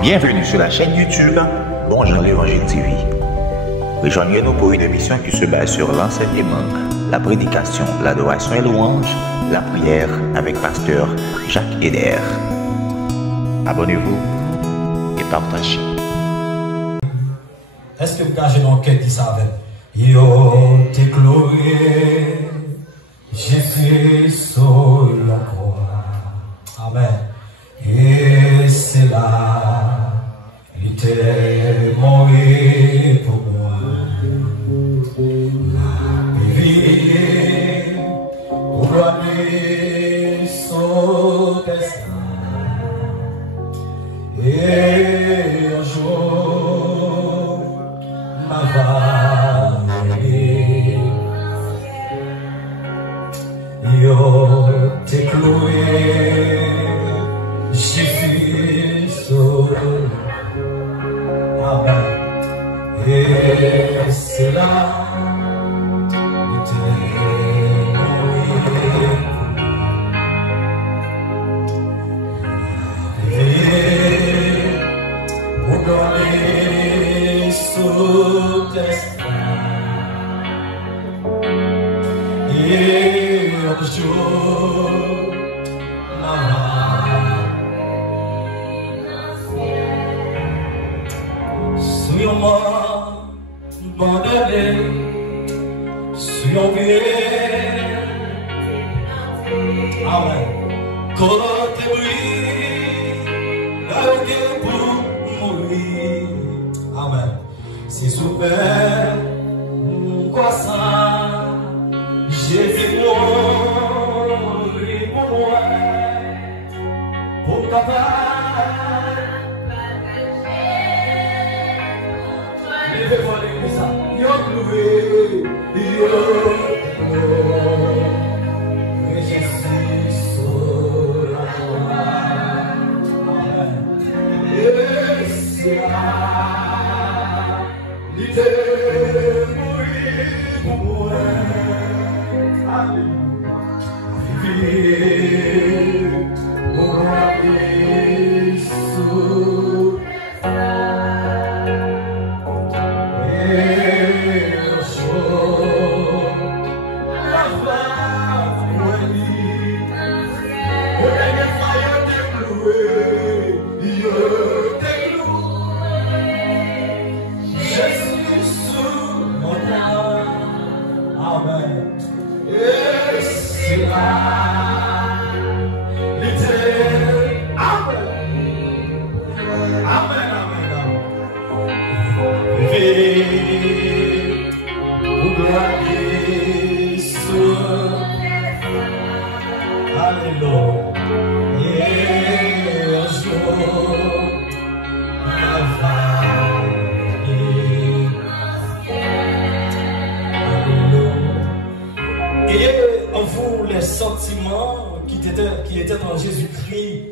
Bienvenue sur la chaîne YouTube Bonjour l'Évangile TV. Rejoignez-nous pour une émission qui se base sur l'enseignement, la prédication, l'adoration et louange, la prière avec pasteur Jacques Eder. Abonnez-vous et partagez. Est-ce que vous cachez dans quel qui savait? Yo t'es glorieux, Jésus sur la croix. Amen. Et c'est là, il était mort pour moi. La vie, pour lui, son destin. Et un jour, ma vie, yo t'es glorieux. Jésus sauve. Amen. Et c'est là où t'es mort. Et pour donner son destin. Et un jour, moi, abandonné sur un pied. Amen. Côté lui, largué pour mourir. Amen. C'est super, quoi ça? J'ai vu mourir pour moi, pour capable. Yo loué, mais je suis sur la croix. Et c'est là, il était mort pour moi. Alléluia, pour moi sous. Sentiments qui étaient en Jésus-Christ,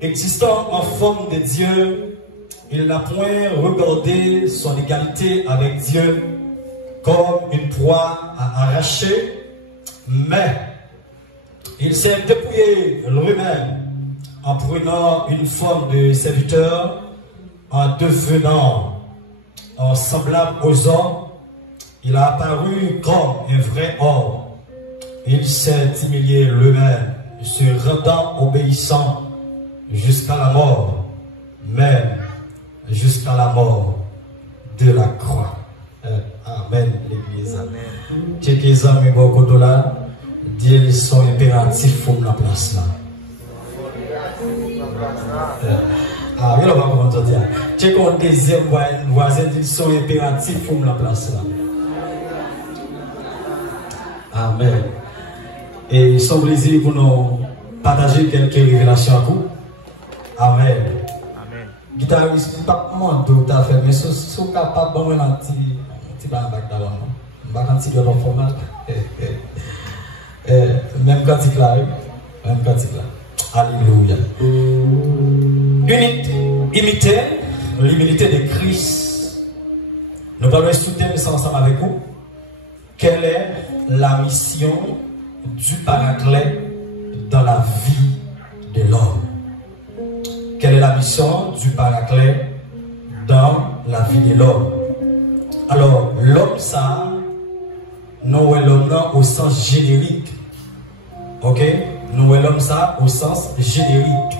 existant en forme de Dieu, il n'a point regardé son égalité avec Dieu comme une proie à arracher, mais il s'est dépouillé lui-même en prenant une forme de serviteur, en devenant semblable aux hommes. Il a apparu comme un vrai homme. Il s'est humilié lui-même, se rendant obéissant jusqu'à la mort, même jusqu'à la mort de la croix. Amen, l'Église. Amen. Quelques amis, beaucoup de là, Dieu, ils sont impératifs pour la place là. Ah, il va comment dire. Check un deuxième voisin, ils sont impératifs pour la place là. Amen. Et c'est un plaisir pour nous partager quelques révélations à vous. Amen. Amen. Guitariste, pas moi tout à fait, mais si vous êtes capable de faire un petit bac d'avant, un petit peu de format. Même quand il arrive, même quand il arrive. Alléluia. Imiter l'humilité de Christ. Nous allons soutenir ça ensemble avec vous. Quelle est la mission du Paraclet dans la vie de l'homme? Quelle est la mission du Paraclet vie de l'homme. Alors, l'homme, ça, nous l'homme au sens générique. Ok? Nous l'homme, ça, au sens générique.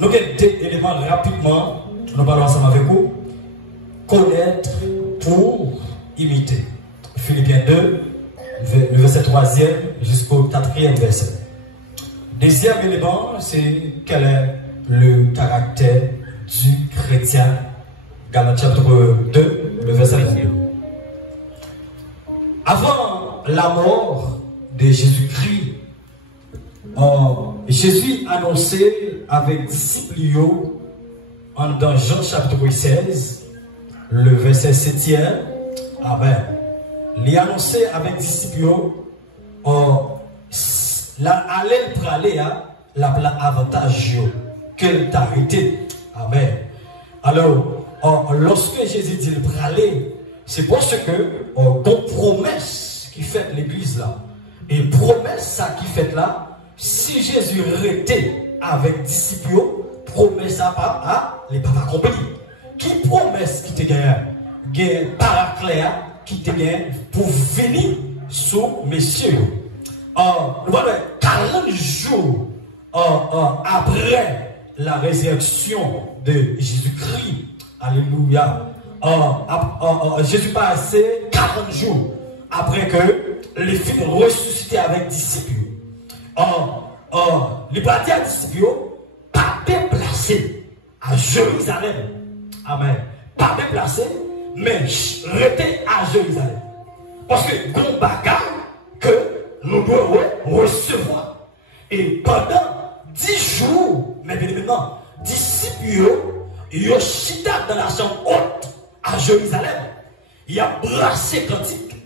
Nous avons deux éléments rapidement, nous parlons ensemble avec vous. Connaître pour imiter. Philippiens 2, le verset 3e jusqu'au 4e verset. Deuxième élément, c'est quel est le caractère du chrétien. Galates chapitre 2, le verset 1. Avant la mort de Jésus-Christ, Jésus annonçait avec disciples dans Jean chapitre 16, le verset 7e. Amen. Il annonçait avec disciples allez praler l'avantage qu'elle t'a arrêté. Amen. Alors, lorsque Jésus dit le praler, c'est parce que une promesse qui fait l'église là, et promesse ça qui fait là, si Jésus arrêtait avec disciples, promesse ça pas, les pas accompli. Qui promesse qui te gagne, paraclet qui te gagne pour venir sous messieurs. Voilà, 40 jours après la résurrection de Jésus-Christ, alléluia, Jésus passait 40 jours après que les filles ressuscité avec disciples. Les bâtis à disciples, pas déplacés à Jérusalem. Amen. Pas déplacés, mais restés à Jérusalem. Parce que bon bagage que nous devons recevoir. Et pendant 10 jours, mais bien évidemment, disciples, ils ont chita dans la chambre haute à Jérusalem. Ils ont brassé cantique.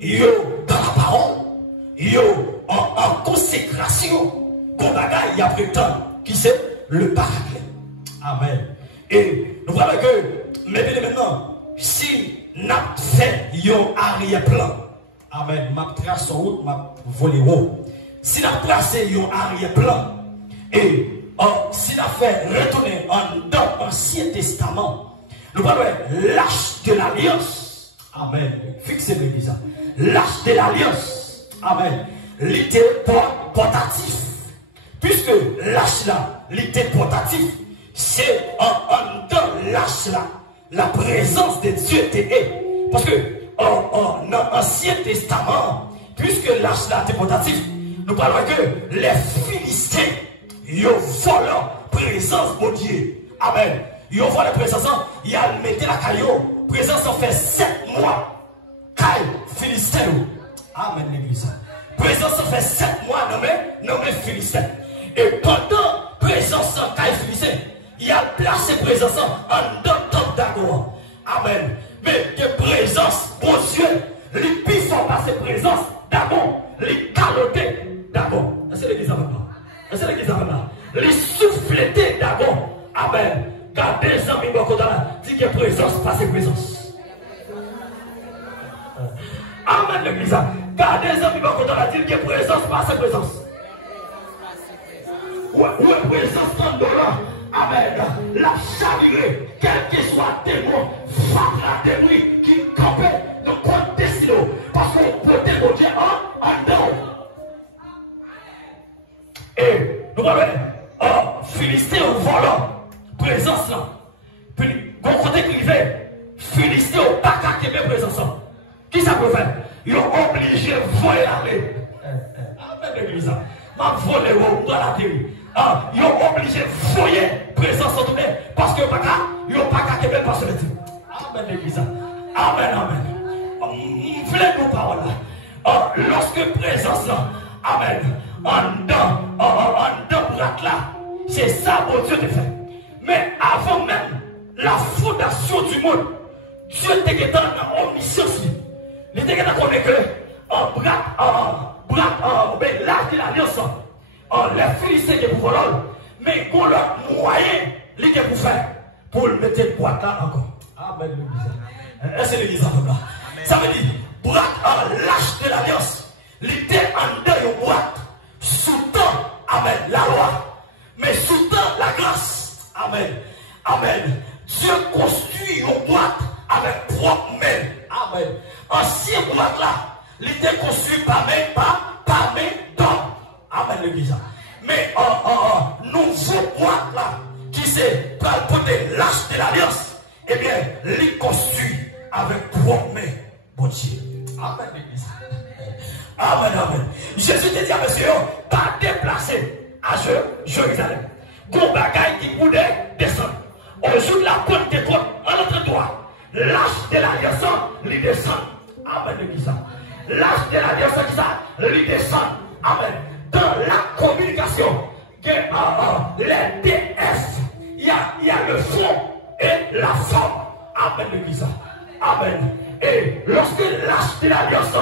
Ils ont dans la parole. Ils ont en consécration. Bon bagage, il y a pris temps. Qui c'est? Le paraclet. Amen. Et nous voyons que, mais bien maintenant, si nous avons fait un arrière-plan, amen, ma trace en route, ma volé haut. Si nous avons placé un arrière-plan, et si nous avons fait retourner dans l'Ancien Testament, nous voyons l'arche de l'Alliance. Amen. Fixez-le déjà. L'arche de l'Alliance. Amen. L'était portatif. Puisque l'arche là, l'était portatif, c'est dans l'arche là, la présence de Dieu était. Parce que dans l'Ancien Testament, puisque l'arche là était portatif, nous parlons que les Philistins, ils ont volé la présence de Dieu. Amen. Ils ont volé la présence, ils ont mis la caillou. Présence en fait 7 mois. Caille, Philistin. Amen, l'église. Présence en fait 7 mois nommé Philistin. Et pendant présence en caille Philistin, il a placé présence en deux temps d'Agon. Amen. Mais de présence, bon Dieu, les puissants passer présence d'Agon, les calotés d'Agon. C'est l'église avec moi. C'est l'église avec moi. Les souffletés d'Agon. Amen. Gardez les amis, dit que présence passe présence. Amen, l'église. Gardez les amis, dit que présence passe présence. Où est présence dans dollar? Amen. La chavirée, quel que soit témoin, frappe la débris qui campait de compte des silos. Parce qu'on peut démontrer en dedans. Et nous voyons, Philistin au volant, présence là. Puis, quand on côté privé, Philistin au pas qu'à québer présence là. Qui ça peut faire? Ils ont obligé de voler l'armée. Amen, l'église. M'a volé dans la terre. Ils ont obligé de voyer présence en tout cas. Parce que ils n'ont pas qu'à québer par ce métier. Amen, l'église. Amen, amen. Voulez nos paroles là. Lorsque présence là, amen. En dedans là, c'est ça que Dieu te fait. Mais avant même la fondation du monde, Dieu te dans la omniscience. Il te connaît que l'arche de l'Alliance, les Philistins qui pour voler, mais qu'on leur moyen, les qui pour faire, pour le mettre le boîte là encore. Amen. C'est l'église là. Ça veut dire, l'arche de l'Alliance, l'idée en dedans une boîte, sous-temps, amen, la loi, mais sous-temps la grâce. Amen. Amen. Dieu construit une boîte avec propre main. Amen. Ancien boîte là, il était construit par main d'homme. Amen, l'église. Mais nouveau boîte là, qui c'est pour le côté l'âge de l'alliance, eh bien, il construit avec propre main. Bon Dieu. Amen, l'église. Amen, amen. Jésus te dit à monsieur, pas déplacer à Jérusalem. Gon bagaille qui pouvait descendre. Au jour de la Pentecôte, en notre droit, l'âge de l'alliance, il descend. Amen, l'église. L'âge de l'alliance, il descend. Amen. Dans la communication, les DS, il y a le fond et la forme. Amen, l'église. Amen. Et lorsque l'âge de l'alliance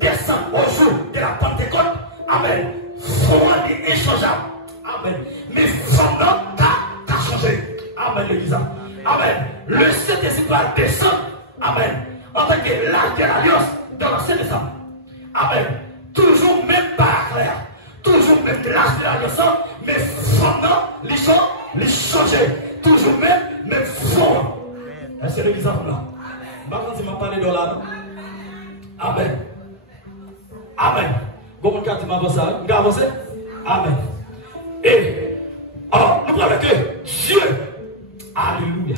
descend au jour de la Pentecôte, amen, fond est échangeable. Amen. Mais fond n'a changé. Amen, l'église. Amen. Le Saint-Esprit descend. Amen. En tant que l'âge de l'alliance dans l'Ancien Testament. Amen. Toujours même pas clair. Toujours même l'âge de l'alliance, mais fond les changer. Toujours même fond. C'est l'église là. Maintenant, tu m'as parlé de là. Amen. Amen. Comment tu m'as avancé? Tu as avancé? Amen. Et nous parlons que Dieu, alléluia,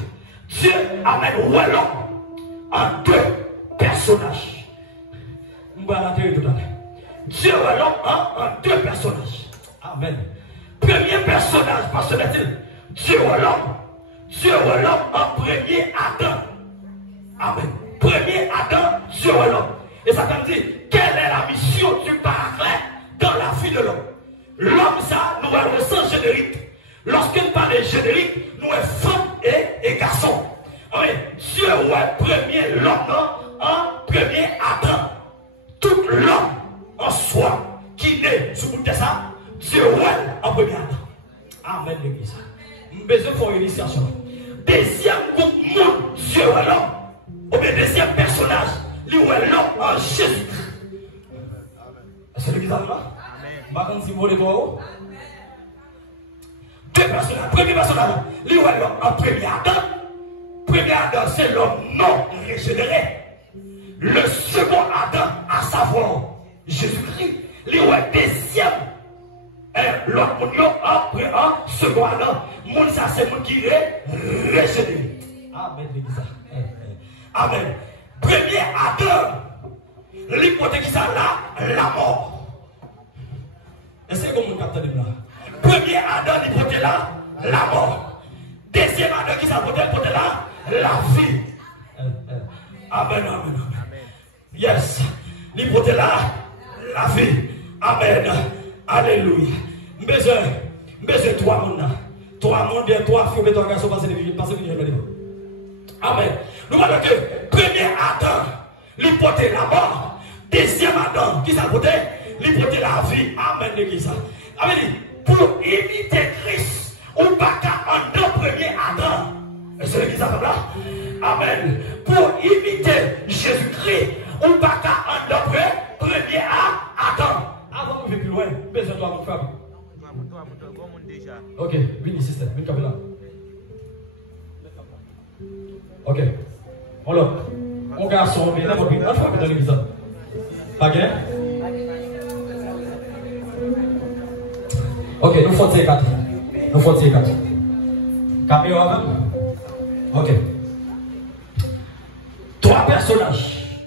Dieu amène l'homme en deux personnages. Nous allons l'entendre tout à l'heure. Dieu est l'homme en deux personnages. Amen. Premier personnage, parce que Dieu est l'homme. Dieu est l'homme en premier Adam. Amen. Premier Adam, Dieu est l'homme. Et ça me dit, quelle est la mission du Père dans la vie de l'homme? L'homme, ça, nous avons le sens générique. Lorsqu'on parle de générique, nous sommes femmes et garçons. Amen. Dieu est premier l'homme en premier Adam. Tout l'homme en soi qui naît sur le ça, Dieu est en premier Adam. Amen, l'église. Nous avons besoin de faire une initiation. Deuxième groupe, Dieu est l'homme. Ou bien deuxième personnage, lui est l'homme en Jésus. C'est l'église là? Amen. Si vous voulez voir. Deux personnages. Premier personnage, lui est l'homme en premier Adam. Premier Adam, c'est l'homme non régénéré. Le second Adam, à savoir Jésus-Christ, lui est deuxième. L'autre en second Adam. Moun ça c'est moun qui est régénéré. Amen, l'église. Amen. Premier Adam, l'hypothèse qui ça là, la mort. Est-ce que vous captez là? Premier Adam, l'hypothèse là, la mort. Deuxième Adam qui ça l'hypothèse là, la vie. Amen, amen, amen. Yes. L'hypothèse là, la vie. Amen. Alléluia. Besoin toi, mon âme. Toi, mon Dieu, toi, fille, toi, garçon, passez de Amen. Nous voyons que premier Adam, l'hypothèse la mort. Deuxième Adam, qui s'apportait l'hypothèse la vie. Amen, l'église. Amen. Pour imiter Christ, on ne pas qu'à un premier Adam. Et c'est l'église là. Amen. Pour imiter Jésus-Christ, on ne pas qu'à un premier Adam. Avant de venir plus loin, besoin de toi, mon frère. Ok, viens ici, viens comme là. Ok. On l'a. On garçon, on vient là, on vient dans l'église. Pas gain? Ok, nous faisons ces quatre. Nous faisons ces quatre. Caméra avant. Ok. Trois personnages.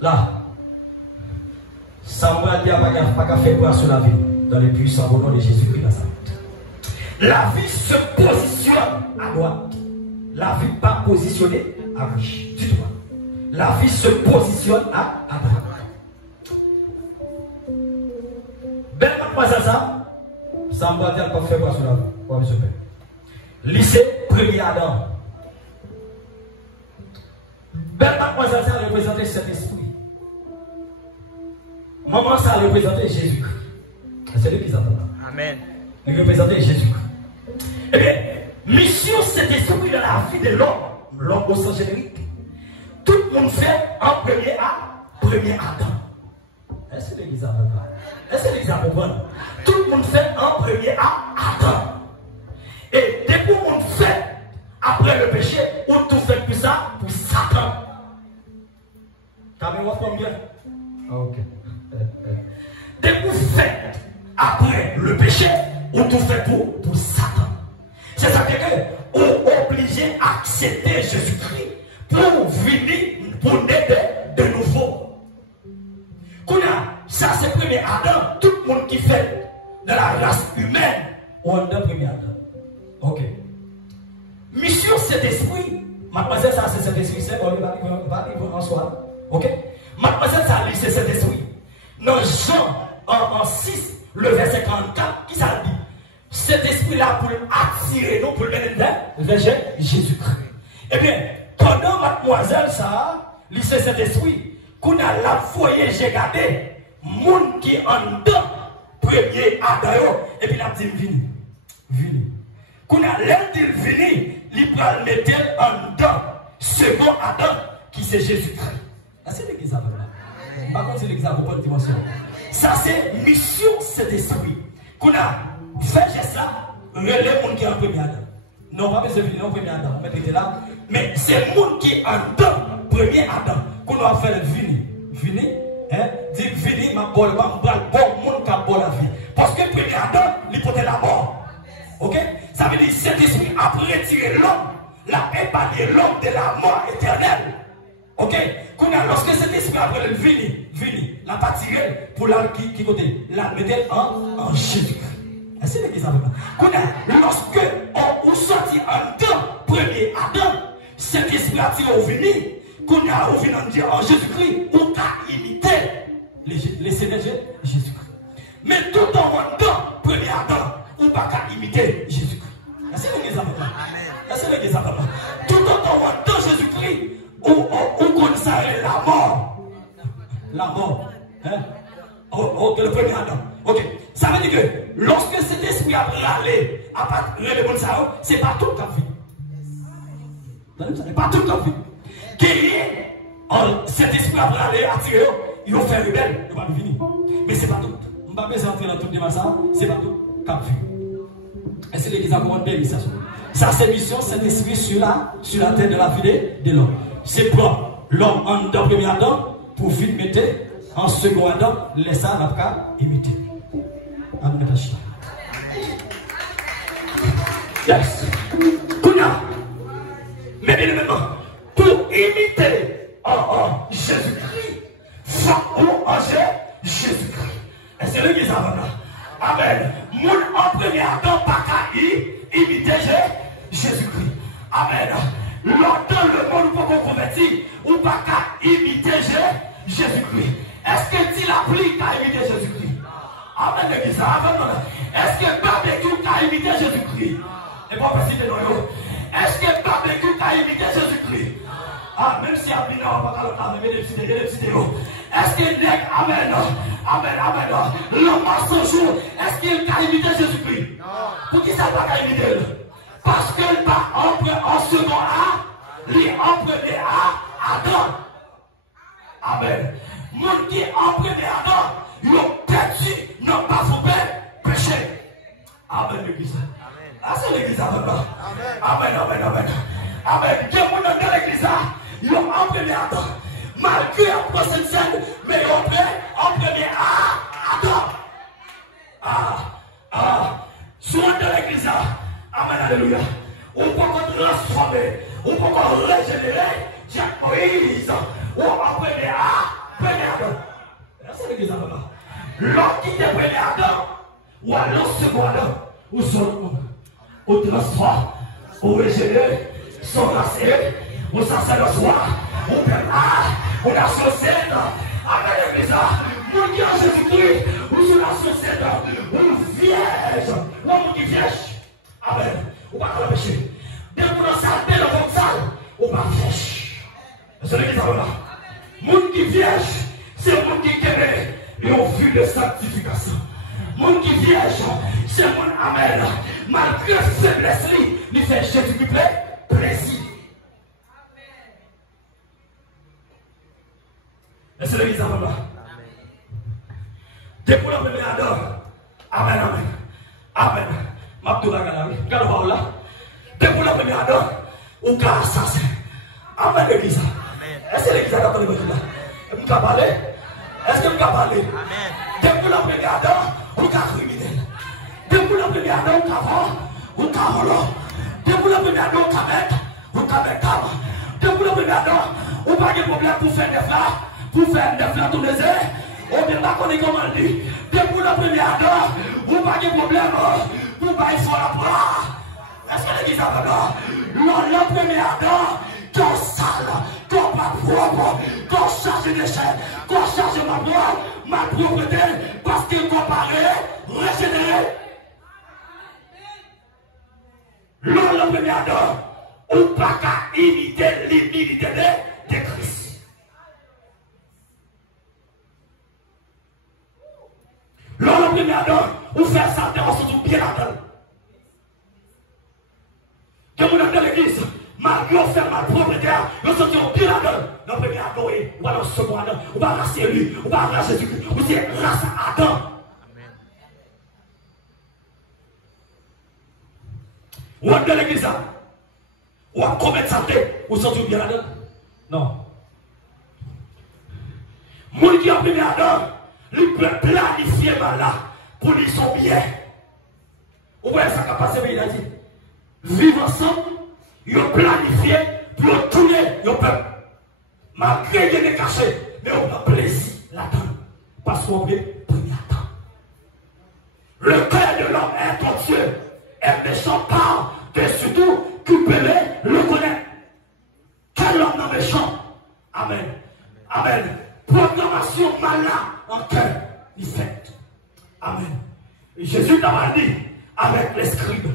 Là. Samuel dit pas qu'à faire pour sur la vie. Dans les puissants au nom de Jésus-Christ. La vie se positionne à droite. La vie pas positionnée à gauche. Dites-moi. La vie se positionne à droite. Belle mademoiselle ça. Samuel dit pas faire pour sur la vie. Pour monsieur Père. Lycée premier Adam. Belle mademoiselle ça représente cet esprit. Maman ça représentait Jésus-Christ. C'est l'église. Amen. Il représentait Jésus-Christ. Eh bien, mission c'est d'esprit dans la vie de l'homme au sens générique. Tout le monde fait en premier Adam. Est-ce que l'église a compris? Est-ce que l'église a compris? Tout le monde fait en premier Adam. Et dès que le monde fait après le péché, on tout fait plus ça Caméra comme bien. Ok. Dès que vous faites après le péché, on tout fait pour Satan. C'est ça que on est obligé d'accepter Jésus-Christ pour venir, pour naître de nouveau. Ça c'est le premier Adam, tout le monde qui fait de la race humaine, On est le premier Adam. Ok. mission cet esprit. Mademoiselle, ça c'est cet esprit, c'est bon, il va arriver en soi. Ok? Mademoiselle, ça c'est cet esprit. Dans Jean en 6, le verset 44, qui ça dit? Cet esprit-là pour attirer nous, pour le mener vers Jésus-Christ. Eh bien, pendant mademoiselle, ça, lycée cet esprit, qu'on a la foyer, j'ai gardé, monde qui en dedans, premier Adam, et puis la dit, vini. Qu'on a l'air de venir, il peut le mettre en dedans, second Adam, qui c'est Jésus-Christ. C'est l'église là. Par contre, c'est l'église à bonne dimension. Ça, c'est mission cet esprit. Qu'on a fait ça, relève le monde qui est en premier Adam. Non, pas besoin de venir en premier Adam. Mais là. Mais c'est le monde qui est en dedans, premier Adam. Qu'on a fait le vini. Hein? Dit vini, ma bol, bon monde qui a bon la vie. Parce que premier Adam, il portait la mort. Ok? Ça veut dire que cet esprit a retiré l'homme, l'a épargné l'homme de la mort éternelle. Ok? Lorsque cet esprit après le vini, l'a pas tiré pour la qui côté? La mettre en Jésus-Christ. C'est l'église avec moi. Lorsque on sortit en dedans, premier Adam, cet esprit a tiré au vini, qu'on a au vini en Jésus-Christ, on a imité les Seigneurs Jésus-Christ. Mais tout en dedans, premier Adam, on n'a pas imiter Jésus-Christ. C'est l'église avec moi. C'est l'église avec moi. Tout en dedans, Jésus-Christ, on connaît la mort. La mort. Hein? Ok, le premier Adam. Ok. Ça veut dire que lorsque cet esprit a râlé, à partir de bon ça, c'est pas tout le temps vite. Pas tout le temps vite. Cet esprit a râlé, a tiré, il a fait rebelle, il va venir. Mais c'est pas tout. On ne va pas entrer dans tout le ça, c'est pas tout. Cap et c'est l'église à comment bénir ça. C'est mission, c'est l'esprit sur la terre de la vie de l'homme. C'est pour l'homme en dedans, premier Adam, pour vite mettre en second Adam, laisser la cas imiter. Yes. Mais bien évidemment, pour imiter Jésus-Christ, faut manger Jésus-Christ. Et c'est l'église avant là. Amen. Mon en premier Adam, pas qu'à imiter Jésus-Christ. Amen. Longtemps le monde peut convertir ou pas qu'à imiter Jésus-Christ. Est-ce que tu l'appliques à imiter Jésus-Christ? Amen, l'église. Est-ce que barbecue t'a imité Jésus-Christ? Et pas facile de nous. Est-ce que barbecue t'a imité Jésus-Christ? Ah, même si Abina va pas le est-ce qu'il est Amen, l'homme à son jour, est-ce qu'il t'a imité Jésus-Christ? Pour qui ça va imiter? Parce que en second A, il est en premier A, Adam. Amen. Mon qui en premier Adam, ils ont perdu, n'ont pas fait péché. Amen, l'église. Ah, c'est l'église avec moi. Amen. Dieu, mon nom dans l'église, ils ont en premier Adam. Malgré la prochaine scène, mais ils ont en premier Adam. Souvent dans l'église, amen, alléluia. On peut transformer, on peut régénérer, Jacques Moïse, ou en premier Adam. C'est l'église avec moi. L'homme qui est premier Adam, ou alors second Adam, ou son transforme, ou régénérer, son racier, ou sacerdoce, ou père, ou la société, amen, l'église. Mon Dieu Jésus-Christ, ou sur la société, ou vierge, ou mon Dieu vierge. Amen. Ou pas le péché. Dès que vous savez le bon sale, ou pas vierge. C'est l'église avec moi. Mon qui vierge, c'est mon qui aimé et on vit de sanctification. Mon qui vierge, c'est mon amen. Malgré faiblesse, il fait Jésus qui plaît, plaisir. Et c'est l'église avec moi. Depuis le premier Adam, amen. Mabdoula Galawi, Galawa là. Depuis le premier Adam, ou cas assassin. Amen l'église. Et c'est l'église à la bonne là. vous parlez? Est-ce que vous parlez? Depuis la première dent, vous êtes criminel. Depuis la première dent, vous êtes volant. Depuis la première dent, vous êtes cam. Depuis la première dent, vous n'avez pas de problème pour faire des flats. Pour faire des flats tous les heures. On ne peut pas connaître comment le dire. Depuis la première dent, vous n'avez pas de problème pour faire des flats. Est-ce que l'église a pas là? La première dent, qu'on sale, qu'on pas propre, qu'on charge des chaînes, qu'on charge ma propreté, parce que comparé, régénéré. La première dent, ou pas qu'à imiter l'humilité de Christ. La première dent, ou faire ça, on se trouve bien là-dedans. Que vous êtes dans l'église, malgré vous faire ma propriété, vous sortez au pied là-dedans. Dans le premier Adam, ou dans le second Adam, ou dans la race élue, ou dans la race Jésus-Christ, vous êtes race Adam. Ou êtes dans l'église, ou à commettre santé, vous sortez au pied là-dedans. Non. Mon qui a premier Adam, il peut planifier mal là, pour lui son bien. Vous voyez ça qui a passé, il a dit. Vivre ensemble, ils ont planifié pour tourner le peuple. Malgré qu'il est caché, mais on a plaisir là-dedans. Parce qu'on veut premier temps. Le cœur de l'homme est tortueux, est méchant par dessus tout, qui peut le connaître. Quel homme est méchant? Amen. Amen. Programmation malin en cœur, il fait. Amen. Et Jésus t'a dit avec les scribes.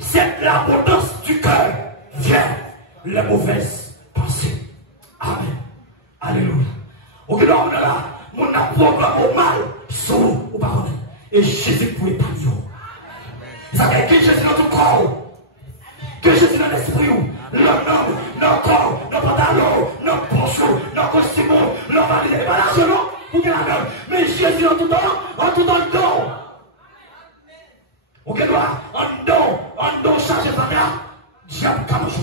C'est l'abondance du cœur vient les mauvaises pensées. Amen. Alléluia. Au que l'on est là, mon programme au mal, sous aux paroles. Et Jésus pouvait pas dire. Ça veut dire que Jésus dans ton corps. Que Jésus dans l'esprit. Le nom, le corps, le pantalon, le poncho, le costume, le valide, pas la selon. Mais Jésus en tout temps, le dos. Ok, on doit charger sa mère, diable camoufle.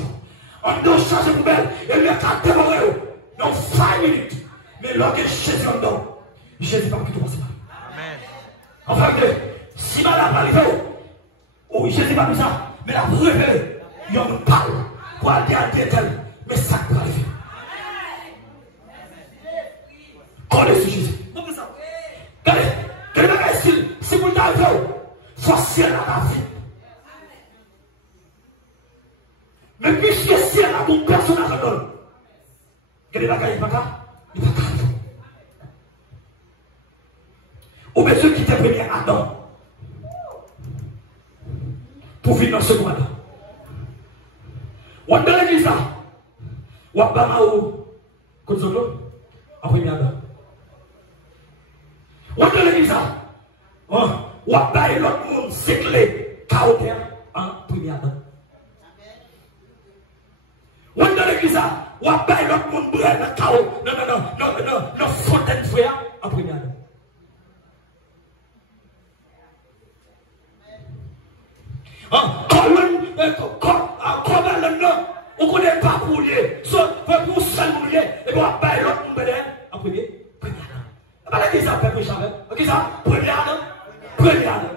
On doit charger poubelle, et lui a dévoré. Non, 5 minutes. Mais lorsque Jésus en donne, Jésus pas quitter possible. Amen. Enfin, si madame va arriver, oui, Jésus pas dit ça, mais la révélé, il en parle pour aller à l'éternel, mais ça va arriver. Connaissez Jésus. Regardez, si vous n'arrivez soit ciel à la vie. Mais puisque ciel a ton personnage à donner, que les bagages, il n'y a pas qu'à. Ou bien ceux qui étaient premiers Adam, pour vivre dans ce second Adam. Ou dans l'église, ou à Bamao, Kozolo, en premier Adam. Ou dans l'église, ou à bailler l'autre monde cyclé, chaotique, en premier Adam. Ou dans l'église, ou à bailler l'autre monde brûlé, chaos, non, fontaine frère, en premier Adam. Comment le nom, on ne connaît pas pour lui, sauf pour seul mouiller, et pour bailler l'autre monde brûlé, en premier Adam. Pas l'église, ça fait plus jamais. Ok, ça, premier Adam. Premier Adam.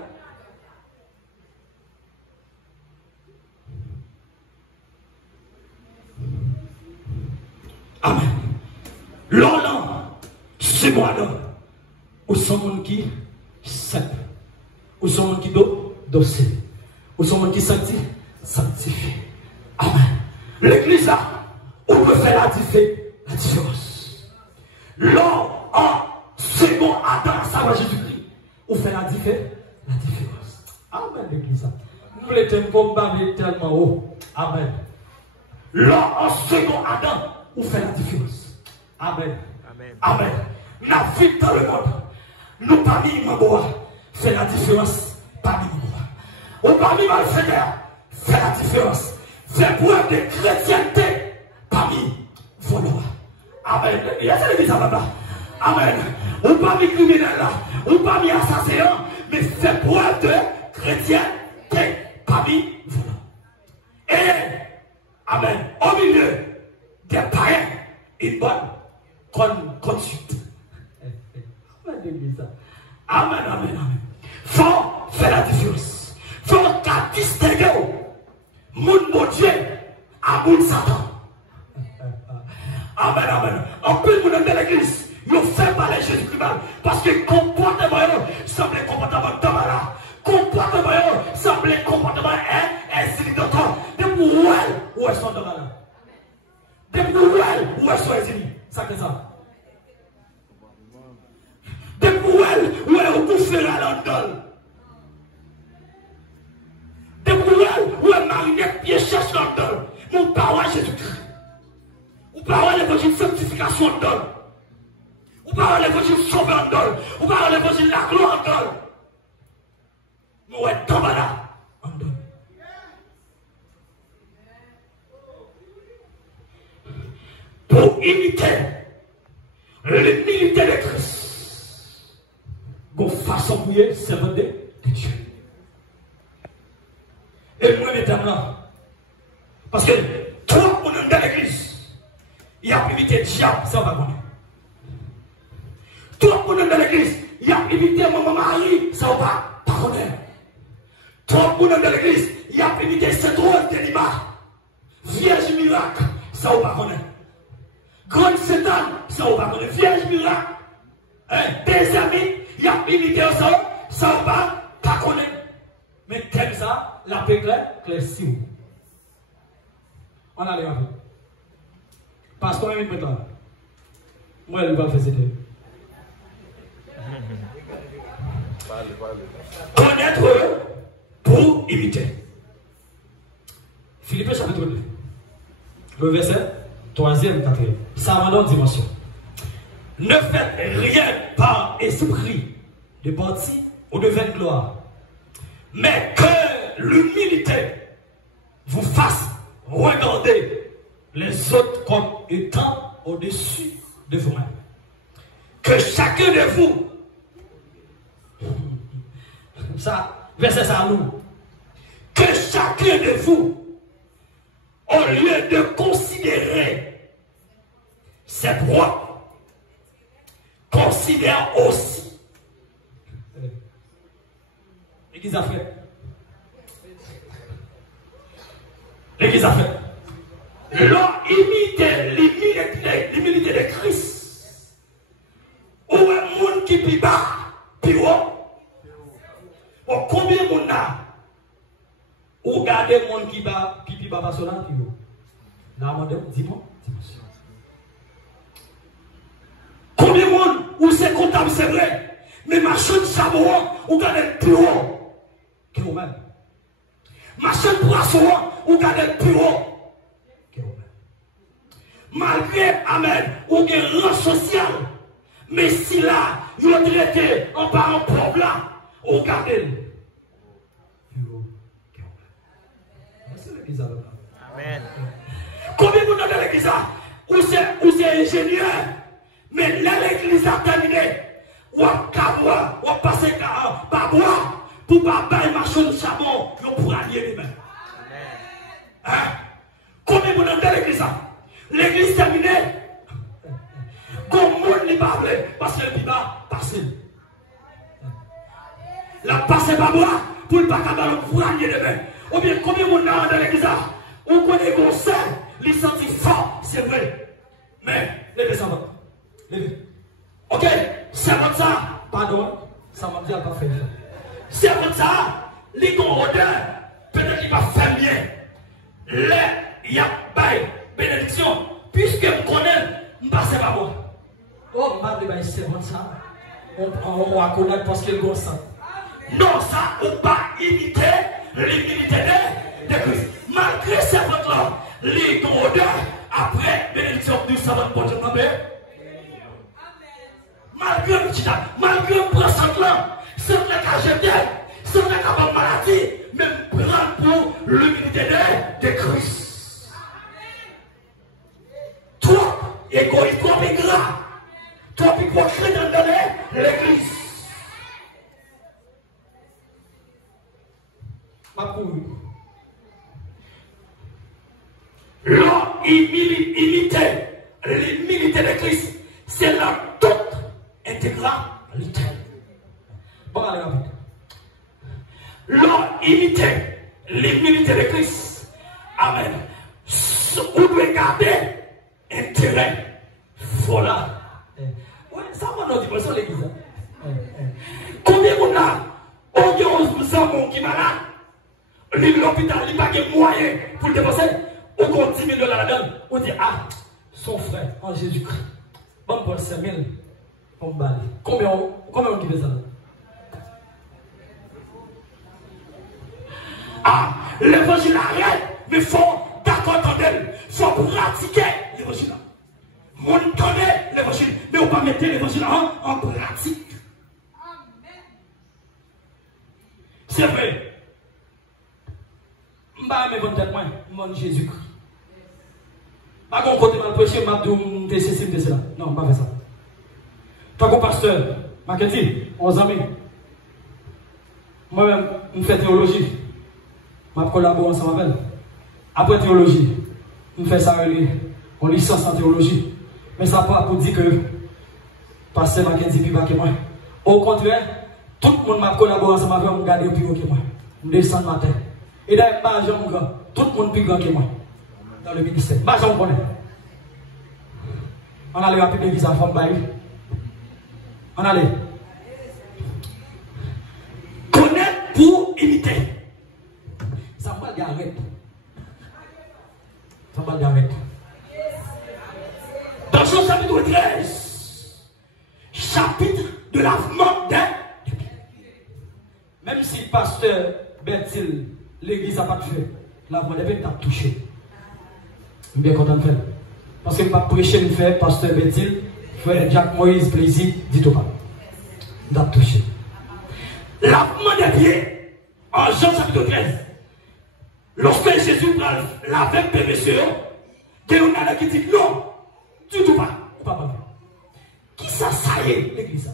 Amen. L'homme, c'est moi là. Où sont monde qui simple. Où sont monde qui docile. Où sont monde qui sanctifié. Amen. L'église là, on peut faire la différence. L'homme en second Adam, ça va Jésus-Christ. On fait la différence. Amen, l'église. Nous les tempos baver tellement haut. Amen. L'homme en second Adam, on fait la différence. Amen. Amen. La vie dans le monde, nous parmi Maboa, fait la différence parmi Maboa. Ou parmi malfaiteurs, fait la différence. Fait preuve de chrétienté parmi vos lois. Amen. Il y a cette église là-bas. Amen. Ou parmi criminels là, ou parmi assassins, mais fait preuve de chrétienté parmi vous. Et, amen, au milieu des païens, une bonne conduite. Mon bon Dieu, à bout de Satan. Amen, amen. En plus, vous êtes dans l'église, vous faites parler Jésus-Christ parce que comportement semble comportement de là. Comportement semble comportement insignifiant. De pouvoir, où est-ce qu'on est là? De pouvoir, où est-ce qu'on est? Ça que ça. De pouvoir, où est-ce qu'on fait la London? De pouvoir, où est-ce Marinette pied cherche London? Mon parole Jésus-Christ. Ou parole l'évangile sanctification en donne. Ou parole l'évangile sauveur en donne. Ou parole l'évangile la gloire en donne. Nous sommes dans là en donne. Pour imiter l'humilité de Christ. Une façon pour y servir de Dieu. Et moi, mesdames là, parce que toi, on est dans l'église. Il y a imité le diable, ça va connaître. Tout le monde dans l'église, il y a imité maman Marie, ça va pas connaître. Tout le monde dans l'église, il y a imité cette rôle de Lima. Vierge miracle, ça va pas connaître. Grand Satan, ça va pas connaître. Vierge miracle, des amis, il y a imité ça va pas connaître. Mais comme ça, la paix claire, si vous. On a les gars. Parce qu'on est maintenant. Moi, je ne vais pas faire ça. Connaître pour imiter. Philippiens chapitre 2. Le verset 3e, 4e. Ça va dans une dimension. Ne faites rien par esprit de parti ou de vaine gloire. Mais que l'humilité vous fasse regarder les autres comme étant au-dessus de vous-même. Que chacun de vous, ça, verset ça à nous, que chacun de vous, au lieu de considérer ses propres, considère aussi. L'église a fait. L'église a fait. L'on imite l'humilité de Christ. Où est le monde qui plie bas, puis combien de monde a? Ou regardez le monde qui plie bas, pas cela, puis là, dis-moi. Combien de monde, où c'est comptable, c'est vrai, mais ma chaîne savon, ou regardez le plus haut que vous-même. Ma chaîne poisson, ou regardez le plus haut. Malgré, amen, ou des rangs social, mais si là, vous êtes traité en parlant problème, ou gardez-le. C'est l'église. Amen. Combien de monde dans l'église? Ou c'est ingénieur, mais là, l'église a terminé. Ou à Kaboua, ou à passer par bois, pour pas bailler ma chaîne chabon, vous pourrez allier lui-même. Combien de monde dans l'église? L'église terminée. Comme le monde n'est pas vrai, parce que le biba passe. La passe pas moi pour ne pas qu'à pour aller demain. Ou bien combien de monde dans l'église? On connaît mon sein, les sentit fort, c'est vrai. Mais, levez ça. Levez. Ok, c'est comme ça. Pardon, ça m'a dit à pas faire. C'est comme ça. Les gros odeurs, peut-être qu'il va faire bien. Là, il y a bail. Bénédiction, puisque je connais, je ne passe pas moi. Oh, c'est bon ça. On va connaître parce qu'il est ça. Non, ça, on ne peut pas imiter l'humilité de Christ. Malgré ces votes-là, les gros après bénédiction du savant pour te nommer. Malgré le petit malgré le présent-là, c'est le cas jeté, c'est le cas de maladie, même prendre pour l'humilité de Christ. Toi, égoïste, toi, ingrat. Toi, hypocrite dans l'église. Ma poule. L'humilité de Christ, c'est la toute intégralité. Bon, allez, rapide. L'humilité de Christ, Amen. Vous devez garder intérêt. Voilà. Oui, ça va dans dimension de l'église. Combien on a? On dit aux hommes qui sont malades. L'hôpital, il n'y a pas de moyens pour le dépenser. On compte 10 000 $ là-dedans. On dit, ah, son frère en Jésus-Christ. Bon pour 5 000. On va aller. Combien on dit ça? Ah, l'évangile arrête, mais il faut d'accord d'elle. Il faut pratiquer l'évangile. On connaît l'évangile, mais on va mettre l'évangile en pratique. C'est vrai. Je ne vais pas me dire Jésus-Christ. Je ne vais pas côté mal prêcher, je vais me dire ceci, cela. Non, je ne vais pas faire ça. Tant que pasteur, je vais dire, 11 ans, moi-même, je fais théologie. Je collabore ensemble avec elle. Après théologie, je fais ça, on licence en théologie. Mais ça pas pour dire que pasteur m'a dit plus bas que moi. Au contraire, tout le monde m'a collaboré ensemble avec moi, garder plus haut que moi. Je descends ma tête. Et d'ailleurs, tout le monde plus grand que moi. Dans le ministère. Je connais. On allait rapide l'église à femme bail. On allait. Connaître pour imiter. Ça va garder. Ça va garder. Dans Jean chapitre 13, chapitre de lavement des pieds. Même si pasteur Bertil, l'église n'a pas fait, lavement des pieds t'a touché. Je suis bien content de faire. Parce que je ne vais pas prêcher de faire, pasteur Bertil, frère Jacques Moïse, plaisir, dites-le pas. T'a touché. Lavement des pieds, en Jean chapitre 13. Lorsque Jésus prend laver les messieurs, il y en a qui dit non. Du tout pas. Qui ça y est, l'église?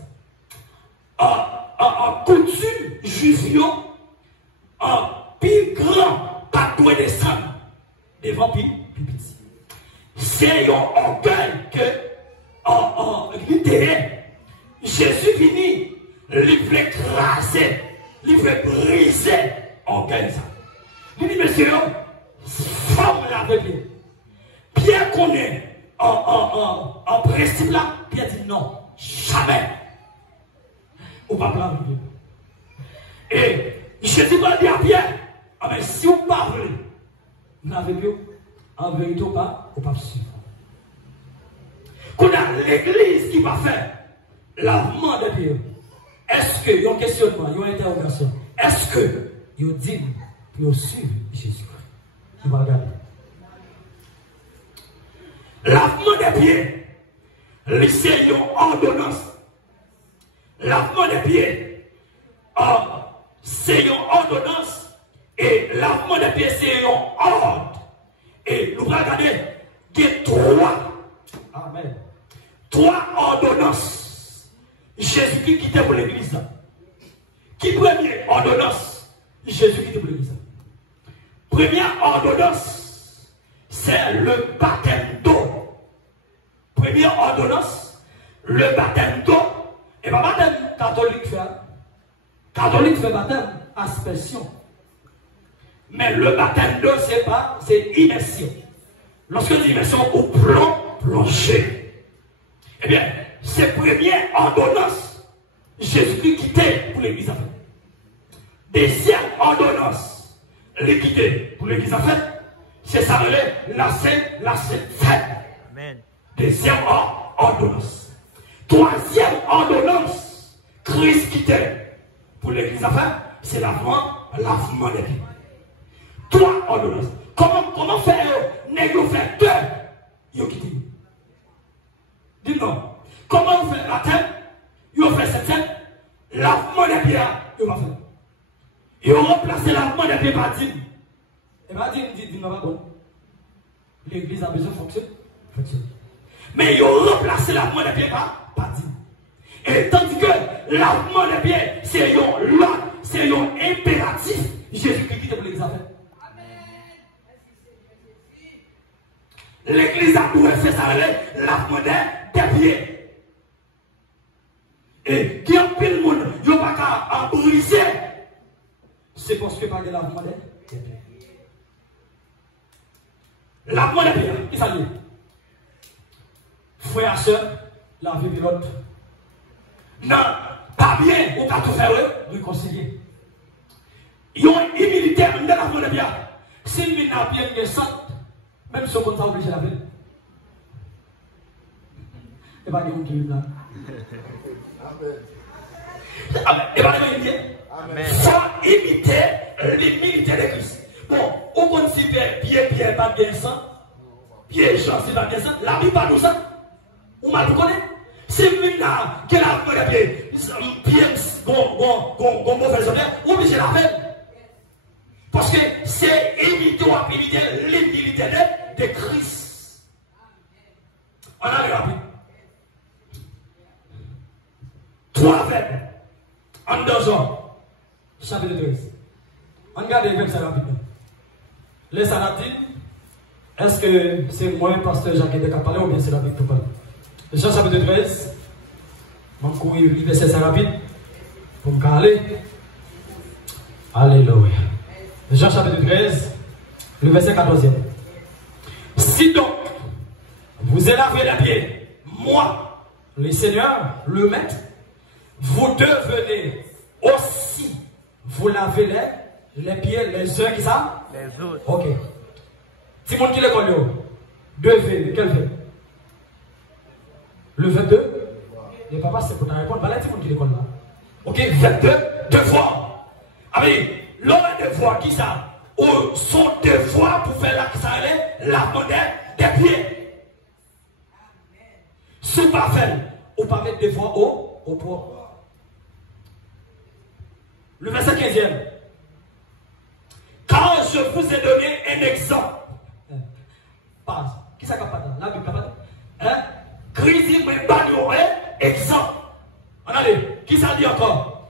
En coutume juive, en plus grand, pas doit descendre devant plus petit. C'est un orgueil que, en littéraire, Jésus finit, il veut écraser, il veut briser orgueil. Il dit, monsieur, femme laver bien. Pierre connaît. En principe là, Pierre dit non, jamais. Ou pas blâmer. Et Jésus va dire à Pierre, ah mais si vous parlez, n'avez pas, en vérité ou pas suivre. Qu'on a l'église qui va faire lavement des pieds. Est-ce qu'il y a un questionnement, il y a une interrogation? Est-ce que il y a dit pour suivre Jésus-Christ? Il va regarder. Lavement des pieds, c'est une ordonnance. Lavement des pieds, c'est une ordonnance. Et lavement des pieds, c'est un ordre. Et nous regardons, il y a 3 ordonnances. Jésus-Christ qui était pour l'église. Qui première ordonnance? Jésus-Christ était pour l'église. Première ordonnance, c'est le baptême d'eau. Première ordonnance, le baptême d'eau. Et pas baptême catholique fait. Catholique fait baptême, aspersion. Mais le baptême d'eau, c'est immersion. Lorsque l'immersion au plongé. Eh bien, c'est première ordonnance. Jésus-Christ quitté pour l'église à fait. Deuxième ordonnance, les quitter pour l'église à fait. C'est ça, la Sainte Fête. Amen. Deuxième ordonnance. Troisième ordonnance, Christ quittait pour l'église à faire, c'est lavement des pieds. 3 ordonnances. Comment faire négocier faire 2? Yo quitté. Dis non. Comment vous faites la tête? Yo fait 7e. Lavement des pieds. Yo va faire. Yo remplacer lavement des pieds par dîme. Et pas dîme dit pas bon. L'église a besoin de fonctionner. Mais ils ont remplacé lavement des pieds par dîme. Et tandis que lavement des pieds, c'est un lot, c'est un impératif. Jésus-Christ qui te pour l'examen. L'église a dû faire ça, lavement des pieds. Et qui a pris le monde, il n'y a pas qu'à briser. C'est parce que pas de lavement des pieds. La bonne pierre, qui s'allie. Frère et soeur, la vie de l'autre. Non, pas bien, ou pas tout faire, réconcilier. Ils ont une humilité dans la bonne pierre. Si nous n'avons bien de sang, même si on a obligé la vie. Et pas de monde qui est là. Et pas de monde. Il faut imiter l'humilité de Christ. Bon, on considère Pierre pas bien sang, Pierre Jean c'est pas bien sang, la Bible pas nous ça. On m'a le connaît. C'est maintenant que la Pierre bon mauvais honneur, obligé la faire. Parce que c'est imiter l'humilité de Christ. On a regardé. 3 verbes en 2 ans. Chapitre 13. On regarde les versets rapidement. Les Saladines, est-ce que c'est moi, pasteur Jacques, qui a parlé ou bien c'est la Bible qui parle? Jean chapitre 13, je vais courir le verset rapide pour me parler. Alléluia. Jean chapitre 13, le verset 14e. Si donc vous élevez les pieds, moi, le Seigneur, le Maître, vous devenez aussi, vous lavez les pieds les uns qui savent? Les autres. Ok. Si mon qui les connaît, 2 V, quel V? Le 22? Les papas, c'est pour ta répondre. Voilà, si mon qui les connaît là. Ok, 22, devoir. Ah oui, l'homme de devoir qui ça? Ou son devoir pour faire la monnaie des pieds. Si vous ne pas faire, ou pas mettre devoir au poids. Le verset 15e. Car je vous ai donné un exemple. Passe. Qui ça capable? La Bible capable? Hein? Christ m'a donné exemple. Regardez. Qui ça dit encore?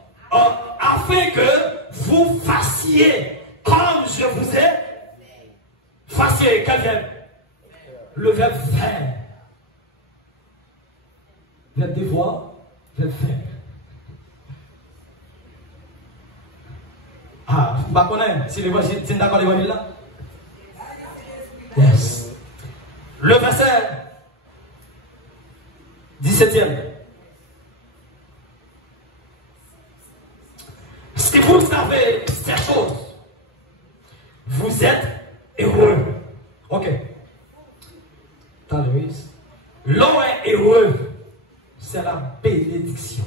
Afin que vous fassiez comme je vous ai. Fassiez. Quel verbe? Le verbe faire. Verbe devoir. Verbe faire. Ah, je ne connais pas si les voisins sont d'accord avec les là. Yes. Le verset 17e. Si vous savez ces choses, vous êtes heureux. Ok. T'as Louise. L'homme est heureux. C'est la bénédiction.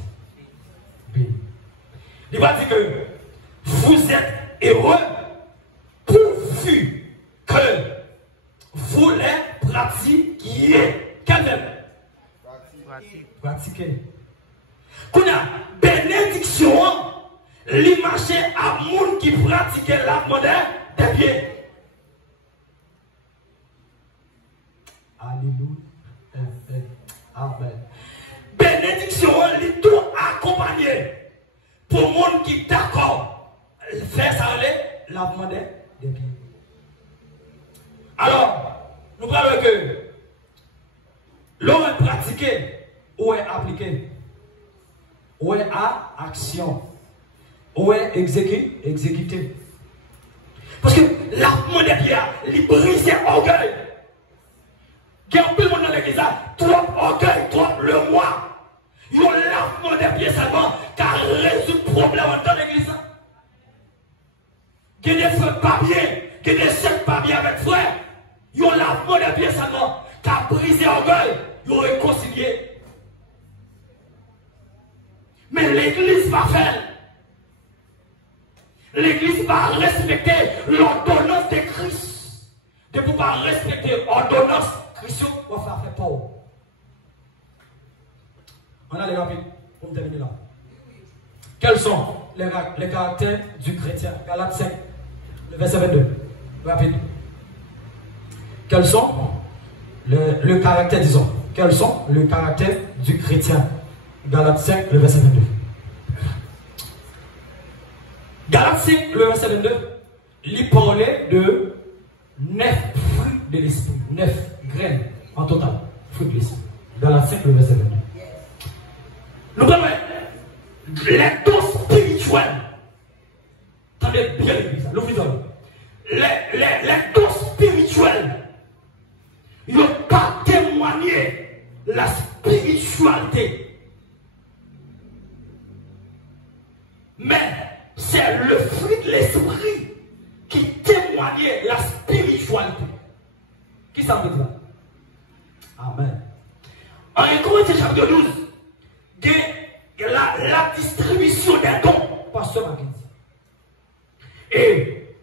Il va dire que vous êtes heureux pourvu que vous les pratiquiez. Quel même? Pratiquer. Qu'on a bénédiction, l'image à monde qui pratique la monnaie des pieds. Alléluia. Amen. Bénédiction, les tout accompagné pour le monde qui est d'accord. Faire ça aller la monnaie des pieds. Alors, nous parlons que l'homme est pratiqué ou est appliqué, ou est à action, ou est exécuté. Parce que la monnaie des pieds, il brise l'orgueil. Il y a tout le monde dans l'église, trop orgueil, trop le moi. Il y a la monnaie des pieds seulement car résout le problème dans l'église. Il y a des frères pas bien, il y a des chefs pas bien avec frères. Ils ont la monnaie bien seulement, car brisé l'orgueil, ils ont réconcilié. Mais l'église va faire. L'église va respecter l'ordonnance de Christ. De pouvoir respecter l'ordonnance, Christ va faire pauvre. On a les rapides pour terminer là. Quels sont les caractères du chrétien? Galates 5, le verset 22. Rapide. Quels sont le caractère, disons, quels sont le caractère du chrétien? Galates 5, le verset 22. Galates 5, le verset 22, il parlait de 9 fruits de l'esprit, 9 graines en total, fruits de l'esprit. Galates 5, le verset 22. Nous prenons les dons spirituels. Attendez bien l'église, le frisol. Les dons spirituels la spiritualité. Mais c'est le fruit de l'esprit qui témoignait la spiritualité. Qui ça veut dire? Amen. En 1 Corinthiens chapitre 12, il y a la distribution des dons, pasteur Mackenzie. Et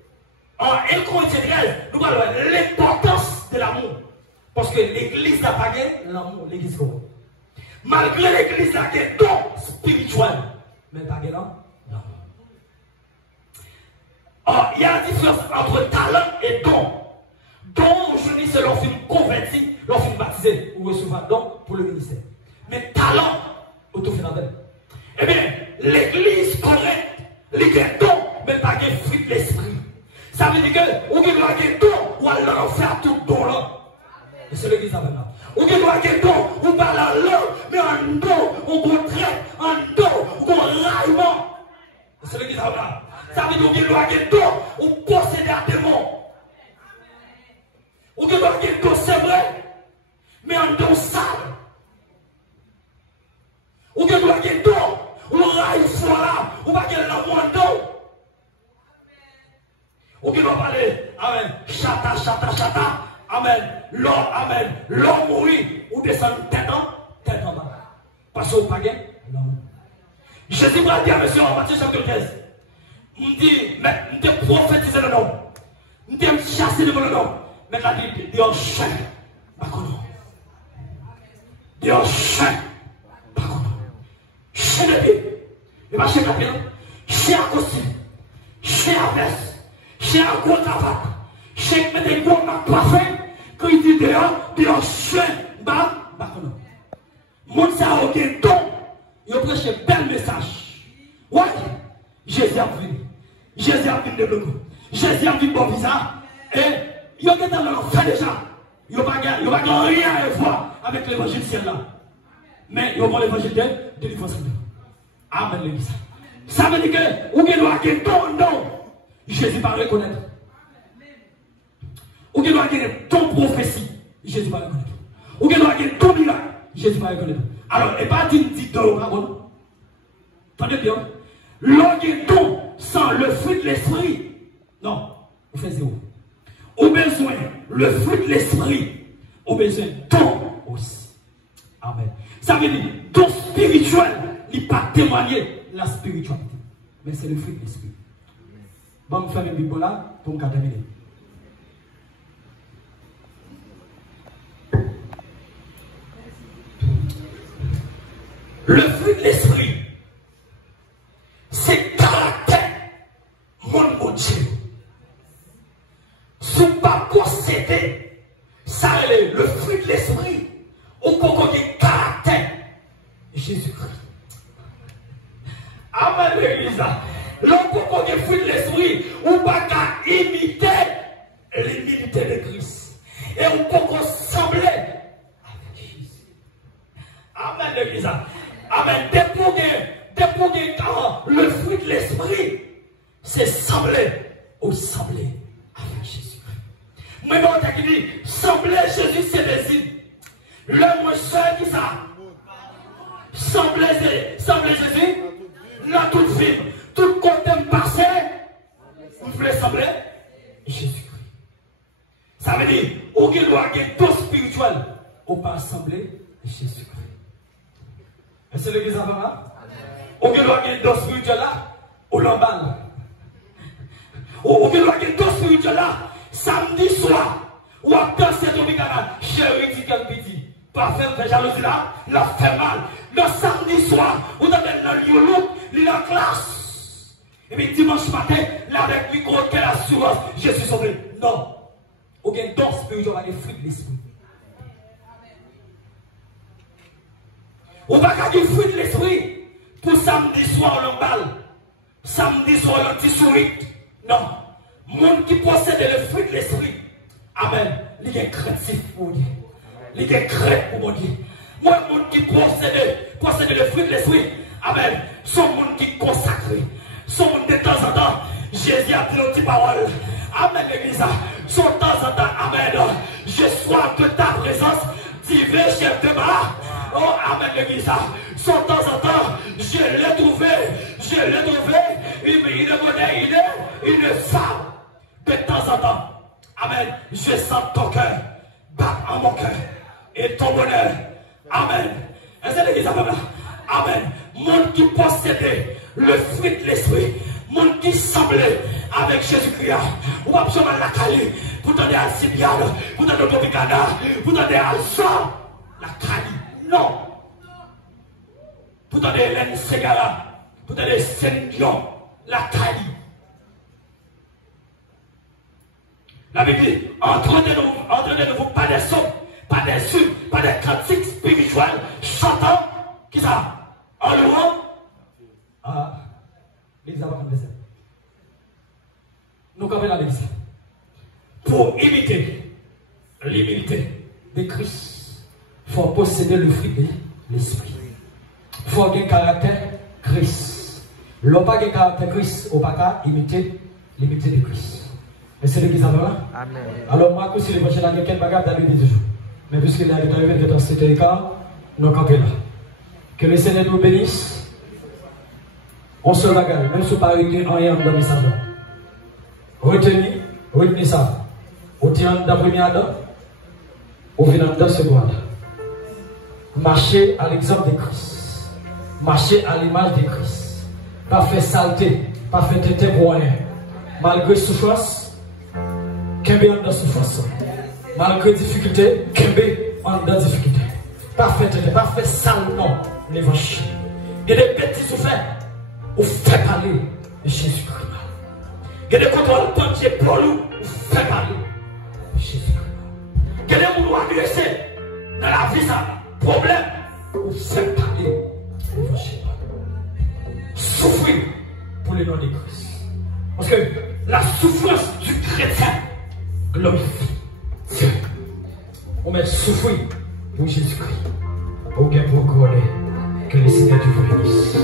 en 1 Corinthiens 13, nous parlons de l'importance de l'amour. Parce que l'église n'a pas gagné l'amour, l'église quoi. Malgré l'église a des dons spirituels, mais pas gagné l'amour. Il y a la différence entre talent et don. Don, aujourd'hui, c'est leur film converti, leur film baptisé, ou recevoir don pour le ministère. Mais talent, autofinabel. Eh bien, l'église correcte, les dons, mais pas des fruits de l'esprit. Ça veut dire que, ou qu'il doit avoir don, ou alors faire tout don là. Et c'est l'église avec là. Ou qu'il doit avoir don, ou pas la langue, mais en don, ou qu'on traite, en don, ou qu'on raillement. Et c'est l'église avec là. Ça veut dire qu'il doit avoir don, ou posséder un démon. Ou qu'il doit avoir don, c'est vrai, mais en don sale. Ou qu'il doit avoir don, ou raille là, ou pas qu'il a moins d'eau. Ou qu'il doit parler, amen, chata, chata, chata, amen, l'homme mourit, ou descend tête en bas. Parce que vous pas gagné, Jésus m'a dit à monsieur en Matthieu chapitre 13, il me dit, mais je te prophétise le nom, je te chasser le nom, mais il a dit, Dieu chien, pas qu'on Dieu chien, pas qu'on chien de pied, il va chien de pied, chien à costume, chien à veste. J'ai un gros cravate. J'ai mis des gros parfait. Quand il dit dehors, chien, bah, non. Mon ça a aucun don. Il a prêché un bel message. Ouais, Jésus a venu. Jésus a venu de l'eau. Jésus a venu de bon visage. Et il a dans l'enfer déjà. Il n'a pas rien à voir avec l'évangile ciel là. Mais il a l'évangile de délivrance. Amen, l'église. Ça veut dire que, ou qu'il doit avoir un don. Jésus va reconnaître. Ou qu'il doit gagner ton prophétie, Jésus va reconnaître. Ou qu'il doit gagner ton miracle, Jésus va reconnaître. Alors, et pas dire dit don, bon. Attendez bien. L'orgue don sans le fruit de l'esprit. Non, vous faites zéro. Au besoin, le fruit de l'esprit, au besoin don aussi. Amen. Ça veut dire, don spirituel, il n'est pas témoigner la spiritualité. Mais c'est le fruit de l'esprit. Bon, je vais faire une Bible là pour me terminer. Le fruit de l'esprit, c'est caractère, mon Dieu. Si vous pas posséder, ça est le fruit de l'esprit, ou pour qu'il y ait caractère, Jésus-Christ. Amen, l'église. L'homme pour qu'on fruit de l'esprit, ou pas qu'à imiter l'humilité de Christ. Et on peut qu'on sembler avec Jésus. Amen, l'église. Amen. Dépouiller le fruit de l'esprit, c'est sembler avec Jésus. Maintenant, on t'a dit, sembler Jésus, c'est désir. Le moins cher qui ça? Sembler Jésus, la toute vive. Tout côté passé, vous voulez sembler Jésus-Christ. Ça veut dire, ou qu'il doit avoir un don spirituel, ou pas sembler Jésus-Christ. Est-ce que l'église a là? Ou qu'il doit avoir un don spirituel là, ou l'emballe. Ou qu'il doit avoir un don spirituel là, samedi soir, ou à danser ton camarade, chérie, dit qu'elle petit. Pas faire jalousie là, la fait mal. Le samedi soir, vous avez dans le lieu, il a classe. Et puis dimanche matin, là avec micro, quelle assurance, je suis sauvé. Non. Aucun don spirituel avec les fruits de l'esprit. On va garder les fruits de l'esprit pour samedi soir l'emballe. Samedi soir l'anti-sourit. Non. Monde qui possède les fruits de l'esprit. Amen. Il est créatif pour Dieu. Il est créatif pour mon Dieu. Moi, le monde qui possède les fruits de l'esprit. Amen. Son monde qui consacré. Son monde de temps en temps. Jésus a dit une petite parole. Amen, l'église. Son temps en temps. Amen. Je sois de ta présence divin chef de bas. Oh, amen, l'église. De temps en temps, je l'ai trouvé. Il est femme. De temps en temps, amen, je sens ton cœur battre en mon cœur. Et ton bonheur, amen. Est-ce que l'église a là? Amen. Monde qui possédait le fruit de l'esprit. Monde qui semblait avec Jésus-Christ. Ou pas besoin de la Cali. Vous donnez à Sibiade. Vous donnez au Topicana. Vous donnez à Jean. La Cali. Non. Vous donnez Hélène Segara. Vous donnez Saint-Dion. La Cali. La Bible dit, entraînez-vous pas des sons, pas des sons, pas des cantiques spirituels, chantant, qui ça? En louant? Ah, l'église a pas compris ça. Nous comprenons la l'église. Pour imiter l'humilité de Christ, il faut posséder le fruit de l'esprit. Il faut avoir un caractère Christ. L'on pas un caractère Christ, on pas imiter l'humilité de Christ. Et c'est l'église avant là. Amen. Alors moi, aussi, les prochains années, quelques bagages d'habitude du jour. Mais puisqu'il est arrivé de cet écart, nous campons là. Que le Seigneur nous bénisse. On se bagage, même si on ne pas arrêté en rien dans le message. Retenez ça. Retenez dans la première dent, ou venez dans la seconde. Marchez à l'exemple de Christ. Marchez à l'image de Christ. Pas faire saleté, pas faire tété pour rien. Malgré souffrance, Kembe en dans souffrance. Malgré difficulté, Kembe en dans difficulté. Pas fait sale, non, l'évangile. Il y a des petits souffrances, ou fait parler de Jésus-Christ. Il y a des contrôles de pour nous, ou fait parler de Jésus-Christ. Il y a des gens qui agressés dans la vie, ça, problème, ou fait parler de l'évangile. Souffrir pour le nom de Christ. Parce que la souffrance du chrétien glorifie Dieu. On met souffrir pour Jésus-Christ. Pour bien pour que le Seigneur te bénisse.